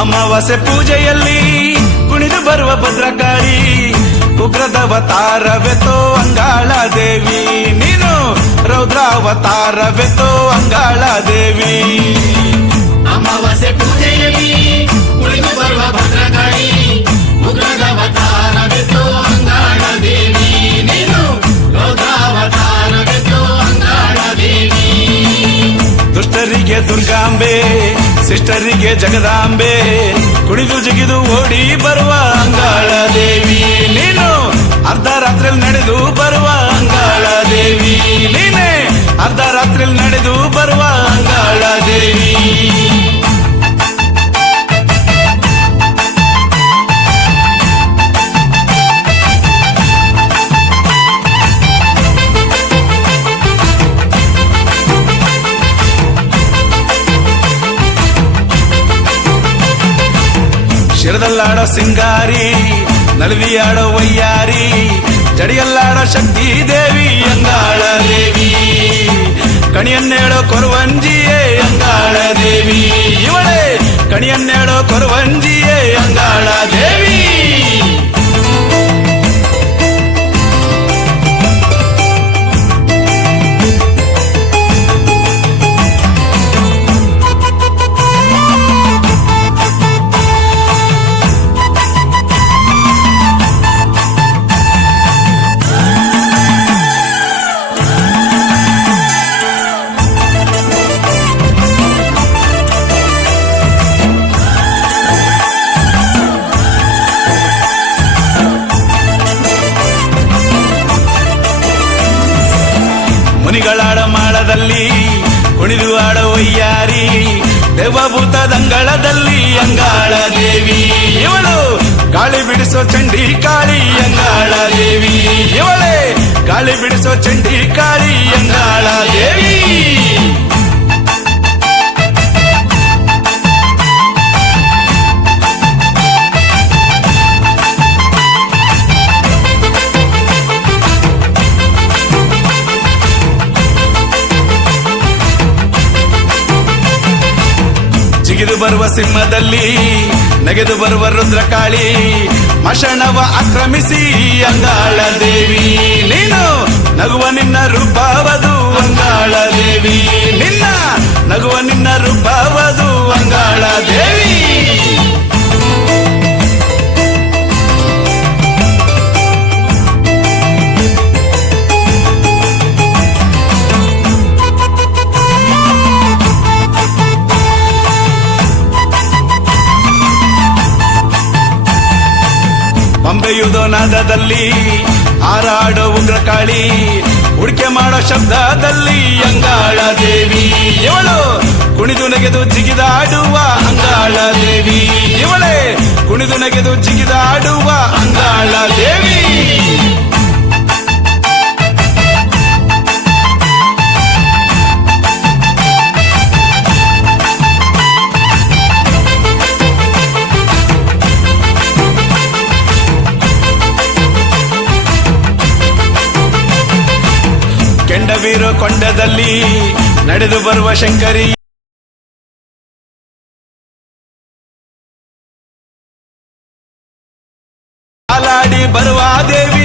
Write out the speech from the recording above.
ಅಮಾವಾಸ್ಯೆ ಪೂಜೆಯಲ್ಲಿ ಕುಣಿದು ಬರುವ ಭದ್ರಕಾಳಿ ಉಗ್ರದವತಾರವೆತೋ ಅಂಗಾಳ ದೇವಿ ನೀನು ರೌದ್ರಾವತಾರವೆತೋ ಅಂಗಾಳ ದೇವಿ ಅಮಾವಾಸ್ಯೆ ಪೂಜೆಯಲ್ಲಿ ಕುಣಿದು ಬರುವ ಭದ್ರಕಾಳಿ ಉಗ್ರದವತಾರವೆತೋ ಅಂಗಾಳ ದೇವಿ ನೀನು ರೌದ್ರಾವತಾರವೆತೋ ಅಂಗಾಳ ದೇವಿ ದುಷ್ಟರಿಗೆ ದುರ್ಗಾಂಬೆ ಶಿಷ್ಟರಿಗೆ ಜಗದಾಂಬೆ ಕುಣಿದು ಜಿಗಿದು ಓಡಿ ಬರುವ ಅಂಗಾಳ ದೇವಿ ನೀನು ಅರ್ಧ ರಾತ್ರಿಯಲ್ಲಿ ನಡೆದು ಬರುವ ಅಂಗಾಳ ದೇವಿ ನೀನೇ ಅರ್ಧ ರಾತ್ರಿಯಲ್ಲಿ ನಡೆದು ಬರುವ ಅಂಗಾಳ ದೇವಿ ಶಿರದಲ್ಲಾಡೋ ಸಿಂಗಾರಿ ನಲವಿಯಾಡೋ ವಯ್ಯಾರಿ ಜಡಿಯಲ್ಲಾಡೋ ಶಕ್ತಿ ದೇವಿ ಅಂಗಾಳ ದೇವಿ ಕಣಿಯನ್ನೇಳೋ ಕೊರವಂಜಿಯೇ ಅಂಗಾಳ ದೇವಿ ಇವಳೇ ಕಣಿಯನ್ನೇಳೋ ಕೊರವಂಜಿಯೇ ಅಂಗಾಳ ದೇವಿ ಮುನಿಗಳಾಡ ಮಾಳದಲ್ಲಿ ಕುಣಿದು ಆಡೋ ವಯ್ಯಾರಿ ದೇವಭೂತದಂಗಳದಲ್ಲಿ ಅಂಗಾಳ ದೇವಿ ಇವಳು ಗಾಳಿ ಬಿಡಿಸೋ ಚಂಡಿ ಕಾಳಿ ಅಂಗಾಳ ದೇವಿ ಇವಳೇ ಗಾಳಿ ಬಿಡಿಸೋ ಚಂಡಿ ಕಾಳಿ ಅಂಗಾಳ ದೇವಿ ಜಿಗಿದು ಬರುವ ಸಿಂಹದಲ್ಲಿ ನೆಗೆದು ಬರುವ ರುದ್ರಕಾಳಿ ಮಶಣವ ಆಕ್ರಮಿಸಿ ಅಂಗಾಳ ದೇವಿ ನೀನು ನಗುವ ನಿನ್ನ ರೂಪವದು ಅಂಗಾಳ ದೇವಿ ನಿನ್ನ ನಗುವ ನಿನ್ನ ರೂಪವದು ಅಂಗಾಳ ದೇವಿ ಪಂಬೆಯುವುದೋ ನಾದದಲ್ಲಿ ಹಾರಾಡೋ ಉಗ್ರಕಾಳಿ ಉಡಿಕೆ ಮಾಡೋ ಶಬ್ದದಲ್ಲಿ ಅಂಗಾಳ ದೇವಿ ಇವಳು ಕುಣಿದು ನೆಗೆದು ಜಿಗಿದಾಡುವ ಅಂಗಾಳ ದೇವಿ ಇವಳೇ ಕುಣಿದು ನೆಗೆದು ಜಿಗಿದಾಡುವ ಅಂಗಾಳ ದೇವಿ ಕೆಂಡವೀರೋ ಕೊಂಡದಲ್ಲಿ ನಡೆದು ಬರುವ ಶಂಕರಿ ಹಾಲಾಡಿ ಬರುವ ದೇವಿ